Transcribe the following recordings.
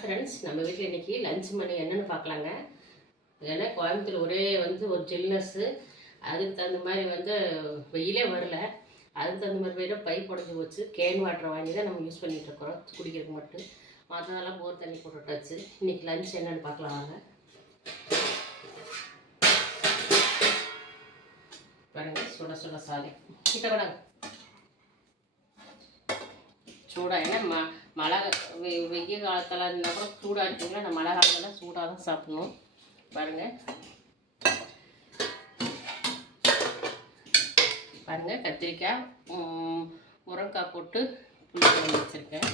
Friends, நம்ம வீட்டில் இன்றைக்கி லஞ்ச் மணி என்னென்னு பார்க்கலாங்க. ஏன்னா கோயம்புத்தூர் ஒரே ஒரு ஜில்னஸ்ஸு. அதுக்கு தகுந்த மாதிரி வெயிலே வரல. அதுக்கு தகுந்த மாதிரி பைப் உடஞ்சி போச்சு. கேன் வாட்டர் வாங்கி தான் நம்ம யூஸ் பண்ணிகிட்ருக்குறோம் குடிக்கிறதுக்கு மட்டும். மற்றதெல்லாம் போர் தண்ணி போட்டுட்டாச்சு. இன்றைக்கி லஞ்ச் என்னென்னு பார்க்கலாம் வாங்க. பாருங்க, சுட சுட சாதம் கிட்ட விடாங்க சூடாக. ஏன்னா மழை வெய்ய காலத்தில் இருந்தால் கூட சூடாக இருக்குங்களா. நான் மழை காலத்தில் சூடாக தான் சாப்பிடணும். பாருங்கள் பாருங்கள், கத்திரிக்காய் முருங்கைக்காய் போட்டு புளி குழம்பு வச்சுருக்கேன்.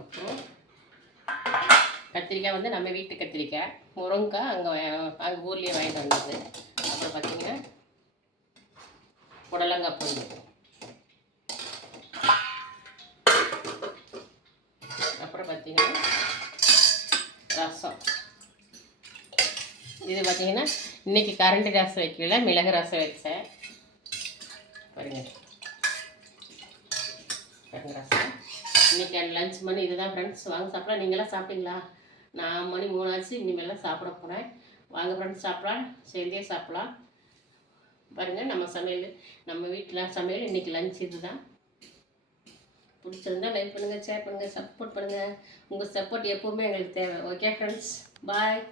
அப்புறம் கத்திரிக்காய் நம்ம வீட்டு கத்திரிக்காய், முருங்கைக்காய் அங்கே ஊர்லேயே வாங்கிட்டு வந்தது. அப்புறம் பார்த்திங்கன்னா புடலங்காய் பொண்ணு, அப்புறம் பார்த்திங்கன்னா ரசம். இது பார்த்திங்கன்னா இன்றைக்கி கரண்ட் ரசம் வைக்கல, மிளகு ரசம் வச்சேன். பாருங்கள் ரசம். இன்றைக்கி லஞ்ச் மணி இதுதான் ஃப்ரெண்ட்ஸ். வாங்க சாப்பிடலாம். நீங்களாம் சாப்பிட்டீங்களா? நான் மணி 3 ஆச்சு. இனிமேலாம் சாப்பிட போகிறேன். வாங்க ஃப்ரெண்ட்ஸ் சாப்பிடலாம், சேர்ந்தே சாப்பிட்லாம். பாருங்கள், நம்ம வீட்டில் சமையல் இன்றைக்கி லஞ்ச் இது தான். பிடிச்சிருந்தா லைக் பண்ணுங்கள், ஷேர் பண்ணுங்கள், சப்போர்ட் பண்ணுங்கள். உங்கள் சப்போர்ட் எப்போவுமே எங்களுக்கு தேவை. ஓகே ஃப்ரெண்ட்ஸ், பாய்.